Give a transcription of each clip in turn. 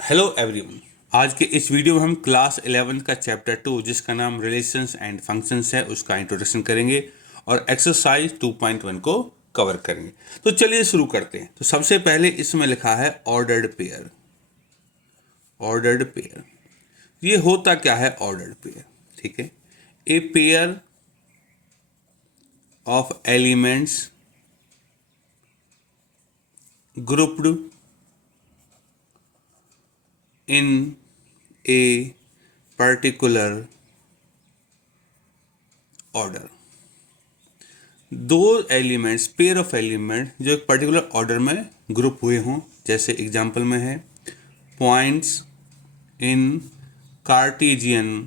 Hello everyone. आज के इस वीडियो में हम क्लास 11 का चैप्टर 2 जिसका नाम रिलेशंस एंड फंक्शंस है उसका इंट्रोडक्शन करेंगे और एक्सरसाइज 2.1 को कवर करेंगे। तो चलिए शुरू करते हैं। तो सबसे पहले इसमें लिखा है ऑर्डर्ड पेयर। ऑर्डर्ड पेयर ये होता क्या है? ऑर्डर्ड पेयर, ठीक है, a pair of elements grouped in a particular order। दो एलिमेंट्स, पेयर ऑफ एलिमेंट जो एक पर्टिकुलर ऑर्डर में ग्रुप हुए हों, जैसे एग्जांपल में है points in Cartesian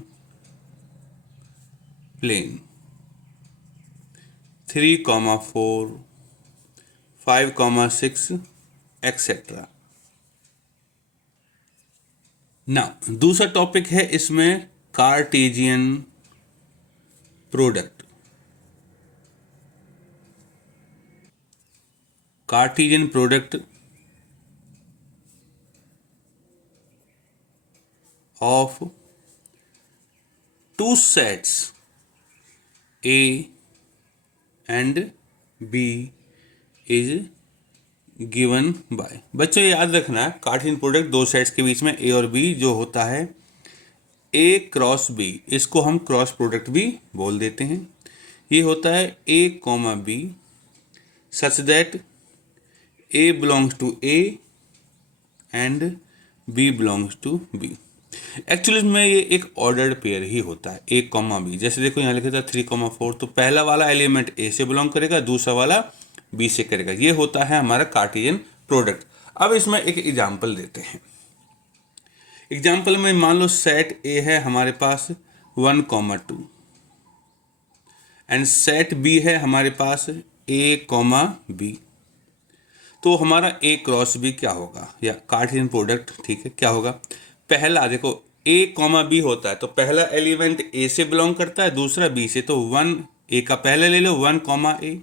plane 3,4 5,6 etcetera. ना दूसरा टॉपिक है इसमें Cartesian product. Cartesian product of two sets A and B is given by. बच्चों याद रखना, कार्टेशियन प्रोडक्ट दो सेट्स के बीच में ए और बी जो होता है ए क्रॉस बी, इसको हम क्रॉस प्रोडक्ट भी बोल देते हैं। ये होता है A comma B such that A belongs to A and B belongs to B. Actually में ये एक ऑर्डर्ड पेयर ही होता है, ए कॉमा बी। जैसे देखो यहाँ लिखा था 3,4, तो पहला वाला एलिमेंट ए से बिलोंग करेगा, दूसरा वाला बी से करेगा। ये होता है हमारा कार्टेशियन प्रोडक्ट। अब इसमें एक एग्जांपल देते हैं। एग्जांपल में मान लो सेट ए है हमारे पास 1,2 एंड सेट बी है हमारे पास ए कॉमा बी। तो हमारा ए क्रॉस बी क्या होगा, या कार्टेशियन प्रोडक्ट, ठीक है, क्या होगा? पहला देखो ए कॉमा बी होता है तो पहला एलिमेंट ए से बिलोंग करता है, दूसरा बी से। तो 1 ए का पहले ले लो 1 comma A,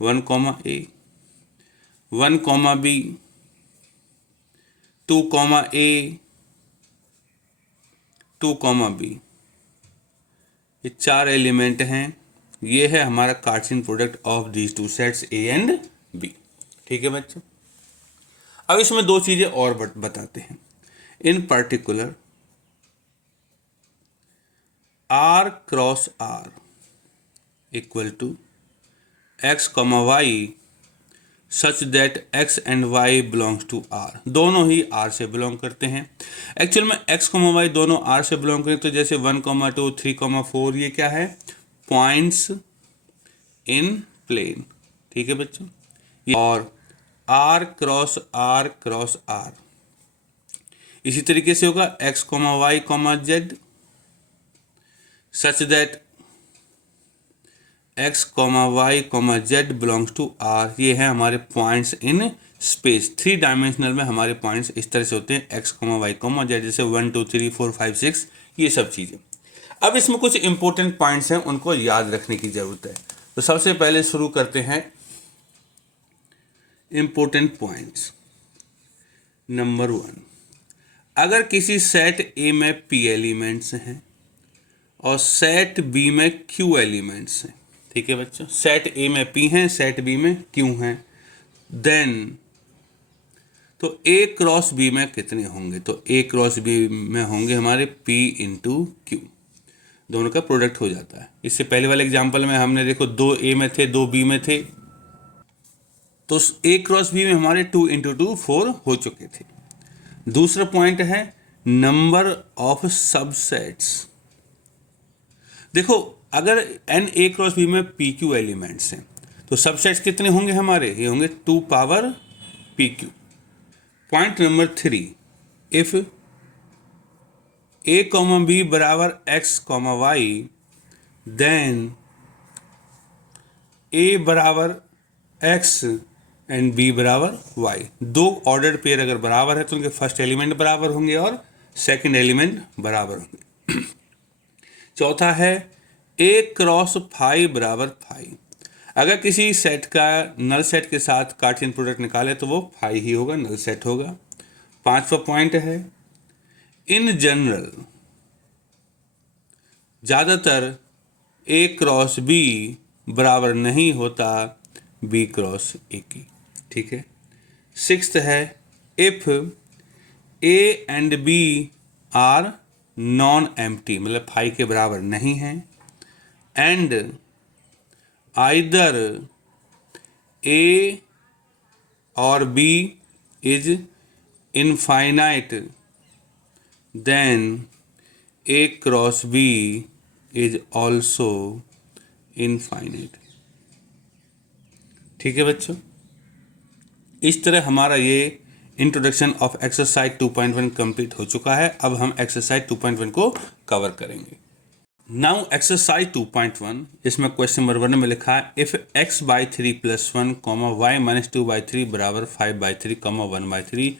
1 comma A, 1 comma B, 2 comma A, 2 comma B. ये चार एलिमेंट हैं। ये है हमारा Cartesian product of these two sets A and B. ठीक है बच्चों, अब इसमें दो चीजें और बताते हैं। In particular R cross R equal to x comma y such that x and y belongs to R. दोनों ही आर से बिलोंग करते हैं। एक्चुअल में एक्स कॉमा वाई दोनों आर से बिलोंग करते हैं। तो जैसे 1,2 3,4 ये क्या है? Points in plane. ठीक है बच्चों, और आर क्रॉस आर इसी तरीके से होगा x comma y comma z such that x comma y comma z belongs to R. ये है हमारे पॉइंट्स इन स्पेस। 3 डायमेंशनल में हमारे पॉइंट्स इस तरह से होते हैं, x comma y comma z, जैसे 1 2 3 4 5 6 ये सब चीज़ें। अब इसमें कुछ इंपॉर्टेंट पॉइंट्स हैं, उनको याद रखने की ज़रूरत है। तो सबसे पहले शुरू करते हैं इंपॉर्टेंट पॉइंट्स। नंबर 1, अगर किसी सेट ए में पी एलिमेंट्स हैं और सेट बी में क्यू एलिमेंट्स हैं, ठीक है बच्चों, सेट ए में पी हैं, सेट बी में क्यू हैं, देन तो ए क्रॉस बी में कितने होंगे? तो ए क्रॉस बी में होंगे हमारे पी इंटू क्यू, दोनों का प्रोडक्ट हो जाता है। इससे पहले वाले एग्जांपल में हमने देखो 2 ए में थे 2 बी में थे, तो ए क्रॉस बी में हमारे 2 इंटू 2 4 हो चुके थे। दूसरा पॉइंट है नंबर ऑफ सबसेट्स। देखो अगर एन ए क्रॉस बी में पी क्यू एलिमेंट्स हैं तो सबसेट्स कितने होंगे हमारे? ये होंगे 2 power p q. Point number 3, if A comma B बराबर x comma y then A बराबर एक्स एंड बी बराबर वाई। दो ऑर्डर पेयर अगर बराबर है तो उनके फर्स्ट एलिमेंट बराबर होंगे और सेकंड एलिमेंट बराबर होंगे। चौथा है ए क्रॉस फाई बराबर फाई। अगर किसी सेट का नल सेट के साथ कार्टेशियन प्रोडक्ट निकाले तो वो फाई ही होगा, नल सेट होगा। 5वां पॉइंट है, इन जनरल ज़्यादातर ए क्रॉस बी बराबर नहीं होता बी क्रॉस ए की। ठीक है। 6th है, if A and B are non empty, मतलब फाई के बराबर नहीं है, एंड आइदर ए और B is infinite, then A cross B is also infinite. ठीक है बच्चों, इस तरह हमारा ये इंट्रोडक्शन ऑफ एक्सरसाइज 2.1 कंप्लीट हो चुका है। अब हम एक्सरसाइज 2.1 को कवर करेंगे। नाउ एक्सरसाइज 2.1, इसमें क्वेश्चन नंबर 1 में लिखा है, इफ x/3 + 1, y - 2/3 बराबर 5/3, 1/3,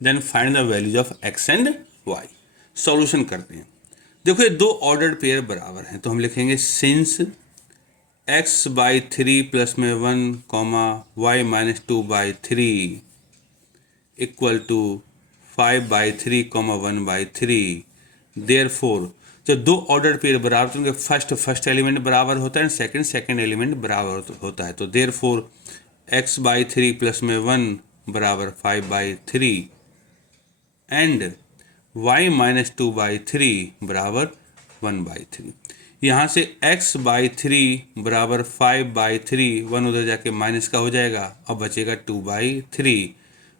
then find the values of x and y। Solution करते हैं। देखो ये दो ऑर्डर्ड पेयर बराबर हैं, तो हम लिखेंगे since x/3 + 1, y - 2/3 equal to 5/3, 1/3, therefore जब दो ऑर्डर पेयर बराबर तो उनके फर्स्ट एलिमेंट बराबर होता है, सेकंड एलिमेंट बराबर होता है। तो देयरफॉर x/3 + 1 बराबर 5/3 एंड y - 2/3 बराबर 1/3। यहाँ से x/3 बराबर 5/3, 1 उधर जाके माइनस का हो जाएगा और बचेगा 2/3,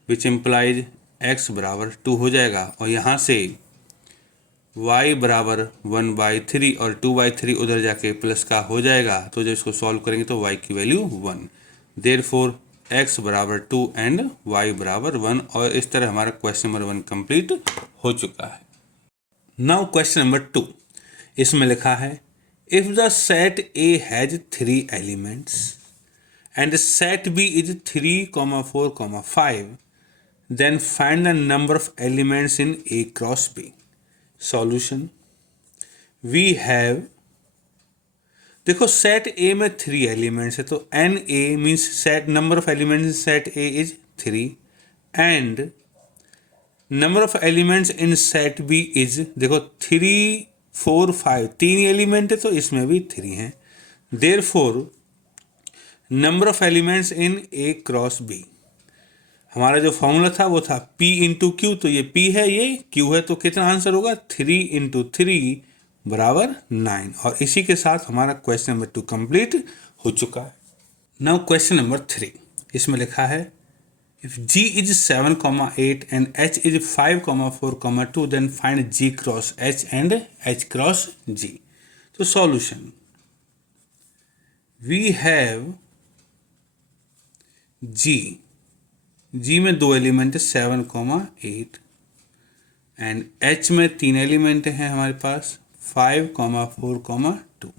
विच इम्प्लाइज x बराबर 2 हो जाएगा, और यहाँ से y बराबर 1/3 और 2/3 उधर जाके प्लस का हो जाएगा। तो जब इसको सॉल्व करेंगे तो y की वैल्यू 1, देयरफॉर x बराबर 2 एंड y बराबर 1, और इस तरह हमारा क्वेश्चन नंबर 1 कंप्लीट हो चुका है। नाउ क्वेश्चन नंबर 2, इसमें लिखा है, if the set A has 3 elements and set B is 3, 4, 5, then find the number of elements in A cross B। Solution, we have, देखो सेट ए में 3 elements है, तो n A means set number of elements set A is 3 and number of elements in set B is, देखो 3, 4, 5 3 element है तो इसमें भी 3 हैं, therefore number of elements in A cross B. हमारा जो फॉर्मूला था वो था P इंटू क्यू, तो ये P है ये Q है, तो कितना आंसर होगा 3 × 3 बराबर 9, और इसी के साथ हमारा क्वेश्चन नंबर 2 कंप्लीट हो चुका है। नाउ क्वेश्चन नंबर 3, इसमें लिखा है, if G is 7, 8 and H is 5, 4, 2, then find G cross H and H cross G। तो सॉल्यूशन, वी हैव G में 2 एलिमेंट है 7, 8 एंड H में 3 एलिमेंट हैं हमारे पास 5, 4, 2।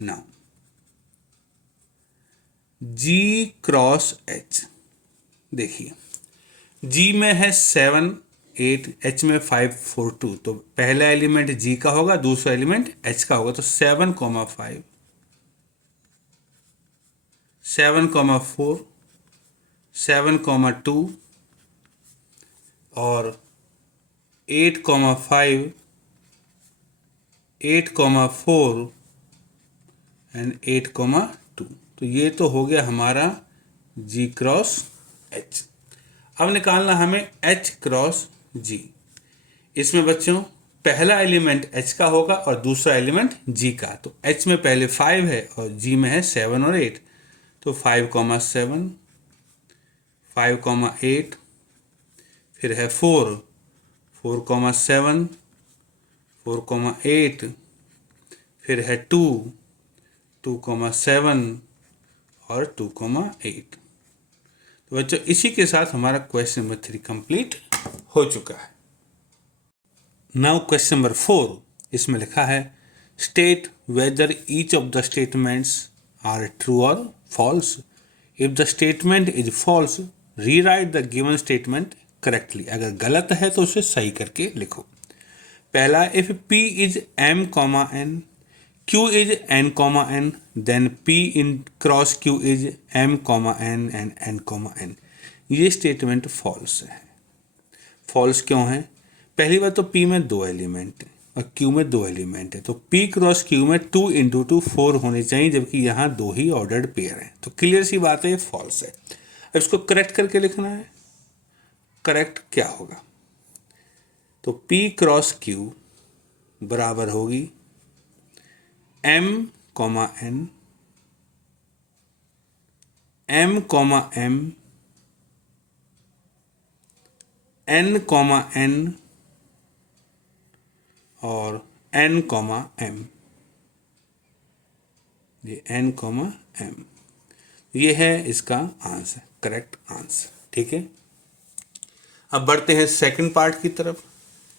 नाउ G क्रॉस H, देखिए G में है 7, 8, H में 5, 4, 2, तो पहला एलिमेंट G का होगा, दूसरा एलिमेंट H का होगा, तो 7, 5, 7, 4, 7, 2 और 8, 5, 8, 4 एंड 8, 2। तो ये तो हो गया हमारा G क्रॉस H। अब निकालना हमें H क्रॉस G। इसमें बच्चों पहला एलिमेंट H का होगा और दूसरा एलिमेंट G का, तो H में पहले 5 है और G में है 7 और 8, तो 5, 7, 5, 8, फिर है 4, 7, 4, 8, फिर है 2, 7 और 2, 8। तो बच्चों इसी के साथ हमारा क्वेश्चन नंबर 3 कंप्लीट हो चुका है। नाउ क्वेश्चन नंबर 4, इसमें लिखा है, state whether each of the statements are true और false. If the statement is false, rewrite the given statement correctly. अगर गलत है तो उसे सही करके लिखो। पहला, इफ P is M, N, Q is N, N, then P in cross Q is M, N and N, N। ये स्टेटमेंट फॉल्स है। फॉल्स क्यों है? पहली बात तो P में 2 एलिमेंट है और Q में 2 एलिमेंट है, तो P क्रॉस Q में 2 इंटू 2 4 होने चाहिए, जबकि यहाँ 2 ही ऑर्डर्ड पेयर है। तो क्लियर सी बात है, ये फॉल्स है। अब इसको करेक्ट करके लिखना है। करेक्ट क्या होगा? तो P क्रॉस Q बराबर होगी M comma N, M comma M, N comma N और N कॉमा M। ये N कॉमा M, ये है इसका आंसर, करेक्ट आंसर। ठीक है, अब बढ़ते हैं सेकंड पार्ट की तरफ।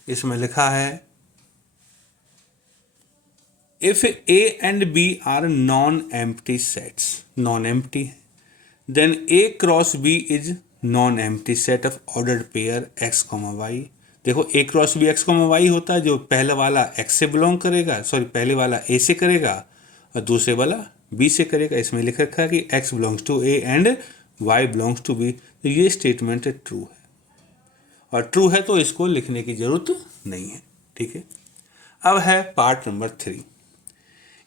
इसमें लिखा है if A and B are non empty sets, non empty है, then A cross B is non empty set of ordered pair x, y। देखो A cross B x, y होता है जो पहला वाला x से बिलोंग करेगा, सॉरी पहले वाला A से करेगा और दूसरे वाला B से करेगा। इसमें लिख रखा है कि x belongs to A and y belongs to B। तो ये स्टेटमेंट ट्रू है, और ट्रू है तो इसको लिखने की जरूरत नहीं है। ठीक है, अब है part number 3।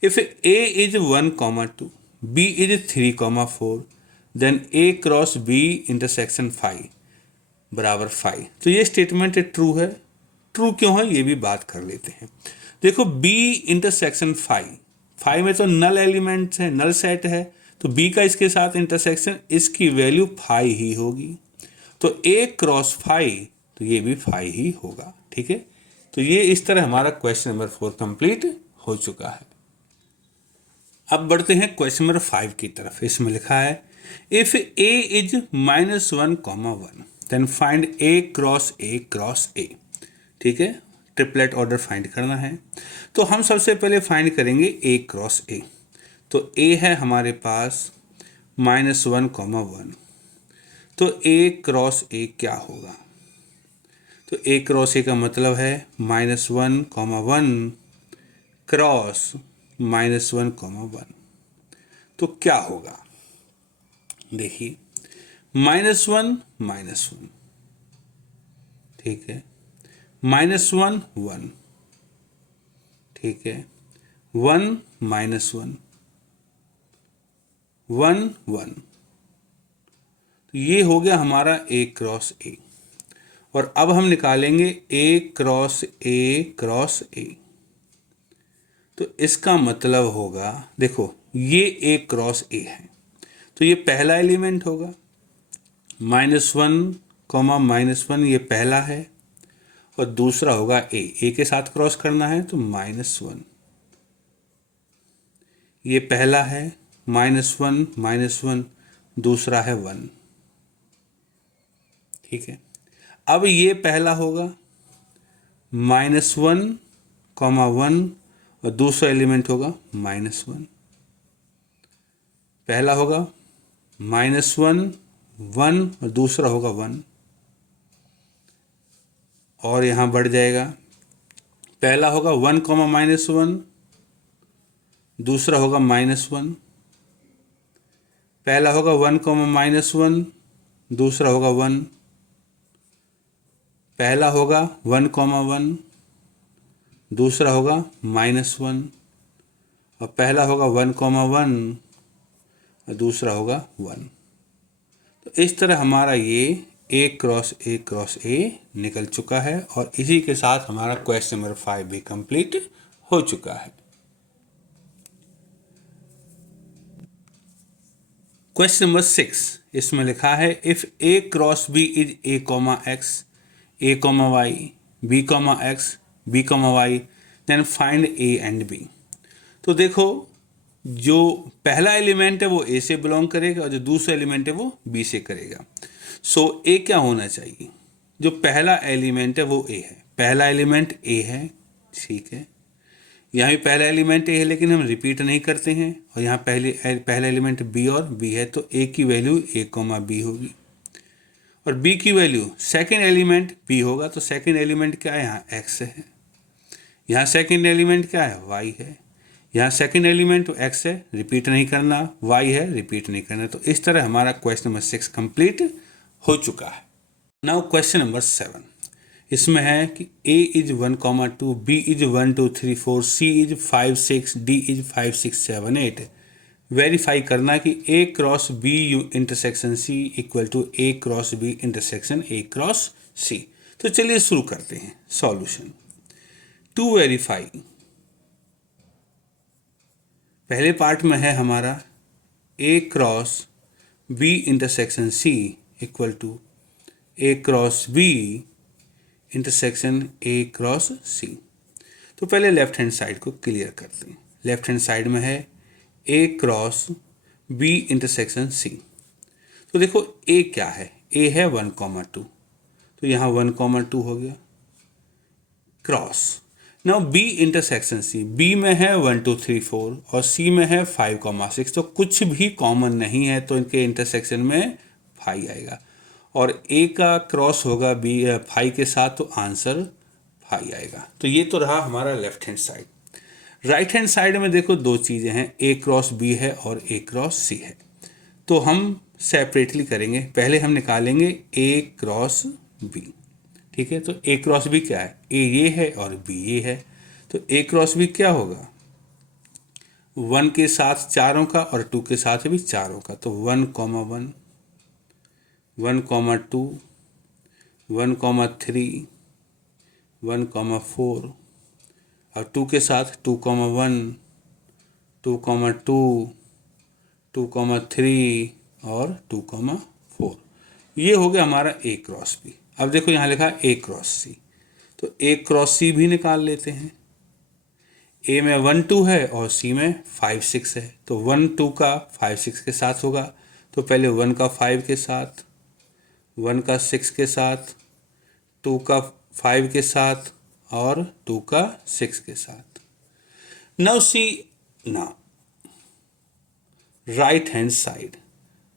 If A is 1, 2, B is 3, 4, then A cross B intersection 5 बराबर 5। तो ये स्टेटमेंट ट्रू है। ट्रू क्यों है ये भी बात कर लेते हैं। देखो B इंटरसेक्शन 5 में तो नल एलिमेंट्स है, नल सेट है, तो B का इसके साथ इंटरसेक्शन, इसकी वैल्यू 5 ही होगी। तो A क्रॉस 5, तो ये भी 5 ही होगा। ठीक है, तो ये इस तरह हमारा क्वेश्चन नंबर 4 कंप्लीट हो चुका है। अब बढ़ते हैं क्वेश्चन नंबर 5 की तरफ। इसमें लिखा है if A is -1, 1, then find A cross A cross A। ठीक है, ट्रिपलेट ऑर्डर फाइंड करना है, तो हम सबसे पहले फाइंड करेंगे A क्रॉस A। तो A है हमारे पास -1, 1, तो A क्रॉस A क्या होगा? तो A क्रॉस A का मतलब है -1, 1 क्रॉस -1, 1। तो क्या होगा? देखिए -1, -1, ठीक है, -1, 1, ठीक है, 1, -1, 1, 1। तो ये हो गया हमारा A क्रॉस A। और अब हम निकालेंगे A cross A cross A। तो इसका मतलब होगा, देखो ये A क्रॉस A है, तो ये पहला एलिमेंट होगा, -1, -1 ये पहला है, और दूसरा होगा A के साथ क्रॉस करना है तो -1, ये पहला है, -1, -1 दूसरा है 1। ठीक है, अब ये पहला होगा -1, -1 और दूसरा एलिमेंट होगा -1। पहला होगा -1, 1 और दूसरा होगा 1, और यहाँ बढ़ जाएगा, पहला होगा 1, -1, दूसरा होगा -1, पहला होगा 1, -1, दूसरा होगा 1, पहला होगा 1, 1, दूसरा होगा -1, और पहला होगा 1, 1 और दूसरा होगा 1। तो इस तरह हमारा ये A cross A cross A निकल चुका है, और इसी के साथ हमारा क्वेश्चन नंबर 5 भी कंप्लीट हो चुका है। क्वेश्चन नंबर 6, इसमें लिखा है if A cross B is A, X, A, Y, B, X, B, Y, then find A and B। तो देखो जो पहला एलिमेंट है वो A से बिलोंग करेगा, और जो दूसरा एलिमेंट है वो B से करेगा। सो A क्या होना चाहिए? जो पहला एलिमेंट है वो A है, पहला एलिमेंट A है, ठीक है, यहाँ भी पहला एलिमेंट A है, लेकिन हम रिपीट नहीं करते हैं, और यहाँ पहला एलिमेंट B और B है, तो A की वैल्यू A, B होगी, और B की वैल्यू सेकेंड एलिमेंट B होगा, तो सेकेंड एलिमेंट क्या है? यहाँ X है, यहाँ सेकेंड एलिमेंट क्या है? Y है, यहाँ सेकेंड एलिमेंट तो X है, रिपीट नहीं करना, Y है, रिपीट नहीं करना। तो इस तरह हमारा क्वेश्चन नंबर 6 कंप्लीट हो चुका है। नाउ क्वेश्चन नंबर 7, इसमें है कि A is 1,2, B is 1 2 3 4, C is 5 6, D is 5 6 7 8। Verify करना कि A cross B intersection C equal to A cross B intersection A cross C। तो चलिए शुरू करते हैं सॉल्यूशन। टू वेरीफाई, पहले पार्ट में है हमारा A cross B intersection C equal to A cross B intersection A cross C। तो पहले लेफ्ट हैंड साइड को क्लियर करते हैं। लेफ्ट हैंड साइड में है A cross B intersection C। तो देखो A क्या है, A है 1,2, तो यहाँ 1,2 हो गया cross. Now B intersection C, B में है 1 2 3 4 और C में है 5,6, तो कुछ भी कॉमन नहीं है, तो इनके इंटरसेक्शन में 5 आएगा और A का क्रॉस होगा B 5 के साथ, तो आंसर 5 आएगा। तो ये तो रहा हमारा left hand side. Right hand side में देखो दो चीज़ें हैं, A क्रॉस B है और A क्रॉस C है। तो हम सेपरेटली करेंगे, पहले हम निकालेंगे A क्रॉस B। ठीक है, तो A क्रॉस B क्या है, A ये है और B ये है, तो A क्रॉस B क्या होगा, 1 के साथ चारों का और 2 के साथ भी चारों का, तो 1,1 1,2 1,3 1,4 और 2 के साथ 2,1 2,2 2,3 और 2,4। ये हो गया हमारा A क्रॉस B। अब देखो यहाँ लिखा है A क्रॉस C, तो A क्रॉस C भी निकाल लेते हैं। A में 1 2 है और C में 5 6 है, तो 1 2 का 5 6 के साथ होगा, तो पहले 1 का 5 के साथ, 1 का 6 के साथ, 2 का 5 के साथ और 2 का 6 के साथ। नाउ सी ना right hand side,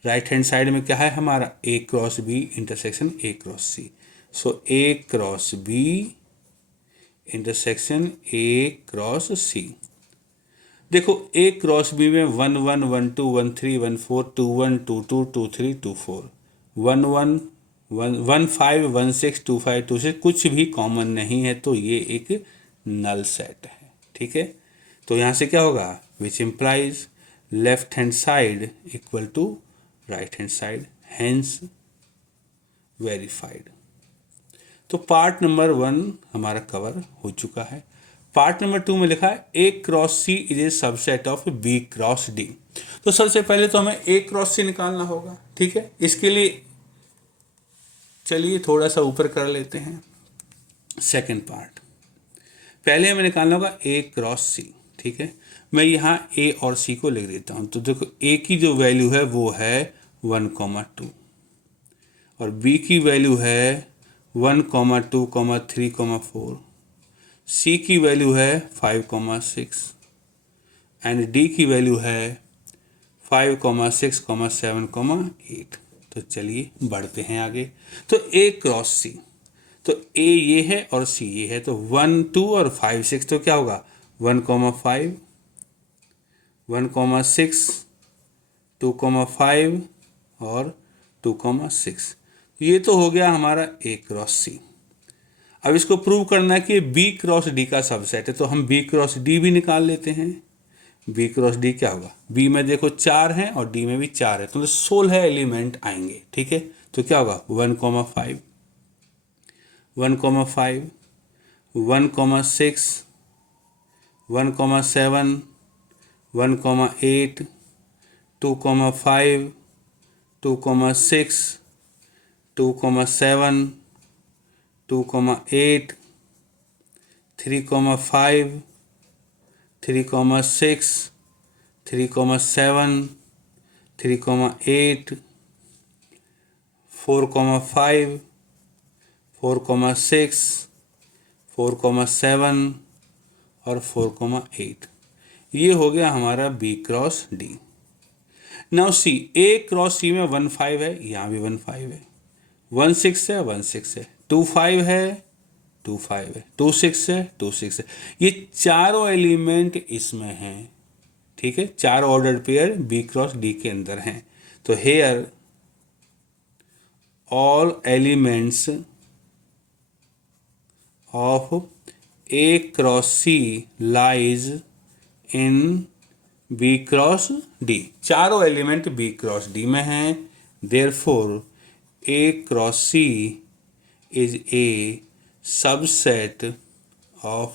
right hand side में क्या है हमारा A cross B intersection A cross C। So A cross B intersection A cross C। देखो A क्रॉस B में 1 1 1 2 1 3 1 4 2 1 2 2 2 3 2 4 1 1 1 5 1 6 2 5 2 6, कुछ भी कॉमन नहीं है, तो ये एक नल सेट है। ठीक है, तो यहाँ से क्या होगा, which implies left hand side equal to right hand side, hence verified. तो पार्ट नंबर 1 हमारा कवर हो चुका है। पार्ट नंबर 2 में लिखा है A cross C is a subset of B cross D। तो सबसे पहले तो हमें A क्रॉस C निकालना होगा। ठीक है, इसके लिए चलिए थोड़ा सा ऊपर कर लेते हैं। सेकंड पार्ट, पहले हमें निकालना होगा A क्रॉस C। ठीक है, मैं यहाँ A और C को लिख देता हूँ। तो देखो A की जो वैल्यू है वो है 1,2 और B की वैल्यू है 1, 2, 3, 4, C की वैल्यू है 5,6 एंड D की वैल्यू है 5, 6, 7, 8। तो चलिए बढ़ते हैं आगे। तो A क्रॉस C, तो A ये है और C ये है, तो 1 2 और 5 6, तो क्या होगा 1,5 1,6 2,5 और 2,6। ये तो हो गया हमारा A क्रॉस C। अब इसको प्रूव करना है कि B क्रॉस D का सबसेट है, तो हम B क्रॉस D भी निकाल लेते हैं। B क्रॉस D क्या होगा, B में देखो 4 हैं और D में भी 4 है, तो 16 एलिमेंट आएंगे। ठीक है, तो क्या होगा 1,5 1,5 1,6 1,7 1,8 2,5 2,6 2,7 2,8 3,5 3,6 3,7 3,8 4,5 4,6 4,7 और 4,8। ये हो गया हमारा B cross D। Now C, A cross C में 1 5 है, यहाँ भी 1 5 है, 1 6 है 1 6 है, 2 5 है 2 5 है, 2 6 है 2 6 है। ये चारों एलिमेंट इसमें हैं। ठीक है, चार order pair B cross D के अंदर हैं। तो here all elements of A cross C lies in B cross D. चारों एलिमेंट बी क्रॉस डी में हैं, therefore A cross C is a subset of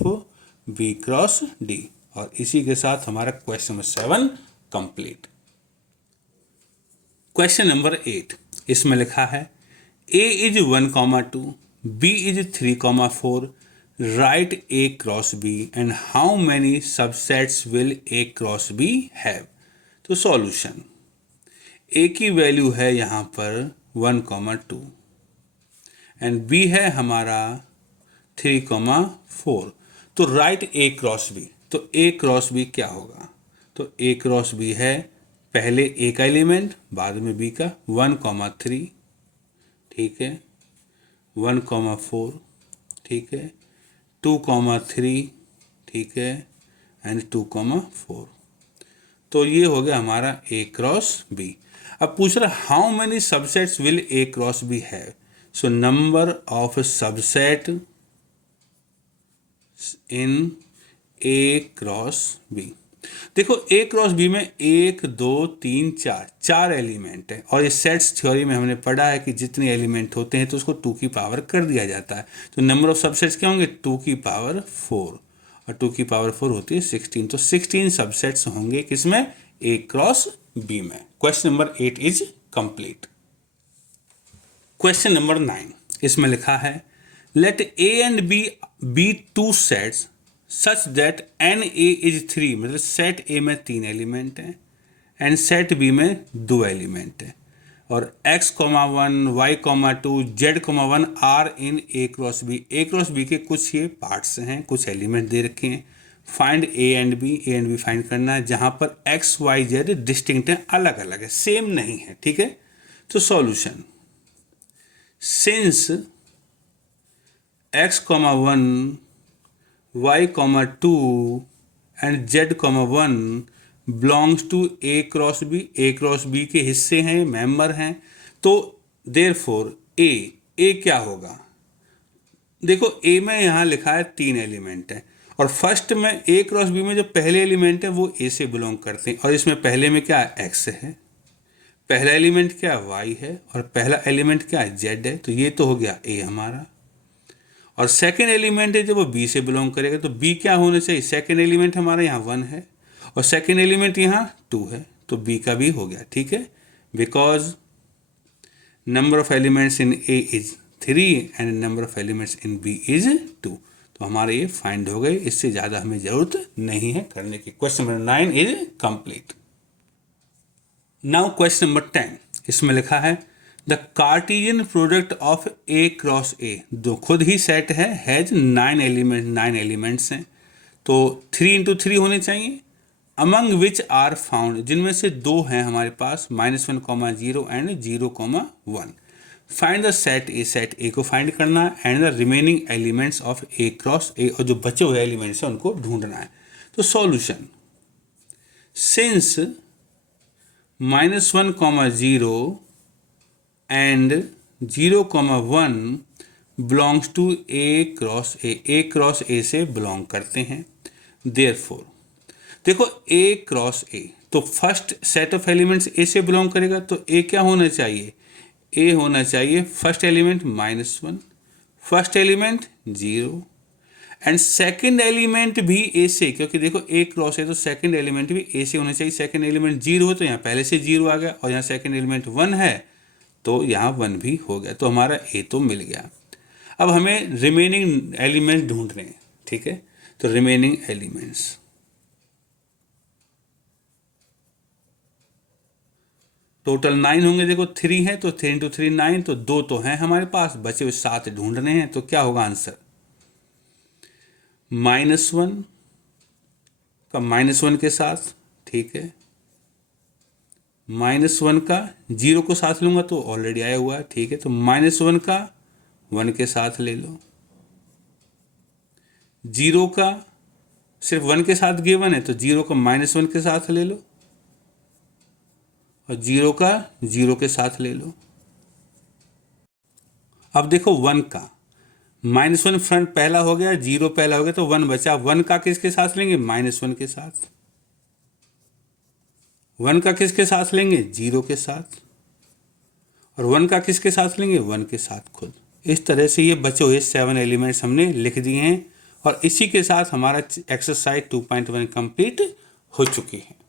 B cross D. और इसी के साथ हमारा question number 7 complete. Question number 8, इसमें लिखा है A is 1,2, B is 3,4, right A cross B and how many subsets will A cross B have. तो solution, A की वैल्यू है यहाँ पर 1,2 एंड बी है हमारा 3,4। तो राइट ए क्रॉस बी, तो ए क्रॉस बी क्या होगा? तो ए क्रॉस बी है पहले ए का एलिमेंट बाद में बी का 1,3, ठीक है, 1,4, ठीक है, 2,3, ठीक है, एंड 2,4। तो ये हो गया हमारा ए क्रॉस बी। अब पूछ रहा how many subsets will A cross B have. So number of subset in A cross B. देखो ए क्रॉस बी में 1 2 3 4 चार एलिमेंट है, और इस सेट्स थ्योरी में हमने पढ़ा है कि जितने एलिमेंट होते हैं तो उसको 2 की पावर कर दिया जाता है। तो नंबर ऑफ सबसेट्स क्या होंगे? 2 की पावर 4, और 2 की पावर 4 होती है 16। तो 16 सबसेट्स होंगे किसमें? ए क्रॉस बी में। Question number 8 is complete. Question number 9, इसमें लिखा है let A and B be two sets such that n A is 3, मतलब सेट ए में 3 एलिमेंट हैं एंड सेट बी में 2 एलिमेंट हैं, और x, 1, y, 2, z, 1 are in A cross B. A cross B के कुछ ये पार्ट्स हैं, कुछ एलिमेंट दे रखे हैं। Find A and B find करना है, जहाँ पर x, y, z डिस्टिंक्ट है, अलग अलग है, सेम नहीं है, ठीक है। तो solution, since x, 1, y, 2 and z, 1 belongs to A cross B, A cross B के हिस्से हैं, मेंबर हैं, तो देयरफॉर ए क्या होगा? देखो ए में यहाँ लिखा है 3 एलिमेंट है, और फर्स्ट में ए क्रॉस बी में जो पहले एलिमेंट है वो ए से बिलोंग करते हैं, और इसमें पहले में क्या है? एक्स है, पहला एलिमेंट क्या है? वाई है, और पहला एलिमेंट क्या है? जेड है। तो ये तो हो गया ए हमारा, और सेकेंड एलिमेंट है जब वो बी से बिलोंग करेगा तो बी क्या होना चाहिए? सेकेंड एलिमेंट हमारा यहाँ 1 है, और सेकेंड एलिमेंट यहाँ 2 है, तो बी का भी हो गया, ठीक है। Because number of elements in A is 3 and number of elements in B is 2, तो हमारे ये फाइंड हो गए, इससे ज़्यादा हमें ज़रूरत नहीं है करने की। Question number 9 is complete. Now question number 10, इसमें लिखा है the Cartesian product of A cross ए, जो खुद ही सेट है, हैज 9 एलिमेंट्स हैं, तो 3 × 3 होने चाहिए। अमंग विच आर फाउंड, जिनमें से 2 हैं हमारे पास, -1, 0 and 0, 1। Find the set A, set ए को फाइंड करना है, and the remaining elements of A cross ए, और जो बचे हुए एलिमेंट्स हैं उनको ढूंढना है। तो solution, since -1, 0 and 0, 1 belongs to A cross A से बिलोंग करते हैं, देयरफॉर देखो ए क्रॉस ए, तो फर्स्ट सेट ऑफ एलिमेंट्स ए से बिलोंग करेगा, तो ए क्या होना चाहिए? ए होना चाहिए first element -1, first element 0 and second element भी ए से, क्योंकि देखो ए क्रॉस है तो सेकंड एलिमेंट भी ए से होना चाहिए। सेकंड एलिमेंट 0 हो तो यहाँ पहले से 0 आ गया, और यहाँ सेकंड एलिमेंट 1 है तो यहाँ 1 भी हो गया, तो हमारा ए तो मिल गया। अब हमें रिमेनिंग एलिमेंट्स ढूंढने हैं, ठीक है। तो रिमेनिंग एलिमेंट्स टोटल 9 होंगे। देखो 3 है तो 3 × 3 9, तो 2 तो हैं हमारे पास, बचे हुए 7 ढूंढने हैं। तो क्या होगा आंसर? -1 का -1 के साथ, ठीक है, -1 का 0 को साथ लूंगा तो ऑलरेडी आया हुआ है, ठीक है। तो -1 का 1 के साथ ले लो, 0 का सिर्फ 1 के साथ गिवन है तो 0 का -1 के साथ ले लो, और 0 का 0 के साथ ले लो। अब देखो 1 का -1 फ्रंट पहला हो गया, 0 पहला हो गया, तो 1 बचा। 1 का किसके साथ लेंगे? -1 के साथ। 1 का किसके साथ लेंगे? 0 के साथ। और 1 का किसके साथ लेंगे? 1 के साथ खुद। इस तरह से ये बचे हुए 7 एलिमेंट्स हमने लिख दिए हैं और इसी के साथ हमारा एक्सरसाइज 2.1 कंप्लीट हो चुकी है।